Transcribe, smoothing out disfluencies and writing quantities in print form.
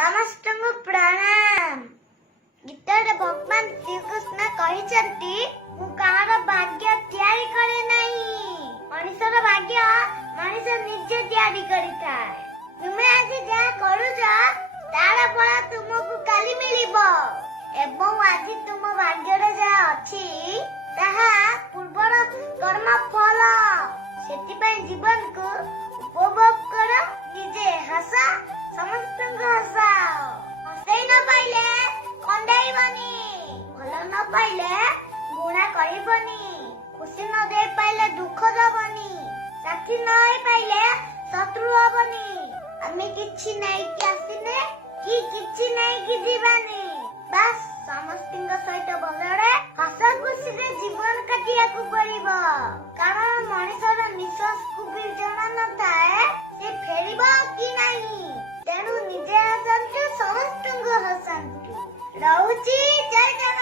ସମସ୍ତଙ୍କୁ ପ୍ରଣାମ। ଗୀତାରେ ଭଗବାନ ଶ୍ରୀକୃଷ୍ଣ କହିଛନ୍ତି, ମୁଁ କାହାର ଭାଗ୍ୟ ତିଆରି କରେ ନାହିଁ। ମଣିଷର ଭାଗ୍ୟ ମଣିଷ ନିଜେ ତିଆରି କରିଥାଏ। ତୁମେ ଆଜି ଯାହା କରୁଛ ତାର ଫଳ ତୁମକୁ କାଲି ମିଳିବ ଏବଂ ଆଜି ତୁମ ଭାଗ୍ୟରେ ଯାହା ଅଛି ତାହା ପୂର୍ବର କର୍ମ ଫଳ। ସେଥିପାଇଁ ଜୀବନକୁ ଉପଭୋଗ କର, ନିଜେ ହସ, ସମସ୍ତଙ୍କୁ ହସାଅ। ହସେଇ ନ ପାଇଲେ ଖଣ୍ଡେଇବନି, ଭଲ ନ ପାଇଲେ ଘୃଣା କରିବନି, ଖୁସି ନ ଦେଇ ପାଇଲେ ଦୁଃଖ ଦବନି, ସାଥୀ ନ ହେଇ ପାଇଲେ ଶତ୍ରୁ ହବନି। ଆମେ କିଛି ନେଇକି ଆସିନେ କି କିଛି ନେଇକି ଯିବାନି। ବାସ୍ ସମସ୍ତଙ୍କ ସହିତ ଭଲରେ ହସ ଖୁସିରେ ଜୀବନ କାଟିବାକୁ ପଡିବ। କାରଣ ମଣିଷର ନିଶ୍ୱାସକୁ ବି ଜଣା ନଥାଏ ସେ ଫେରିବ କି ନାହିଁ। ତେଣୁ ନିଜେ ହସନ୍ତୁ, ସମସ୍ତଙ୍କୁ ହସାନ୍ତୁ। ରହୁଛି, ଜୟ ଜଗନ୍ନାଥ।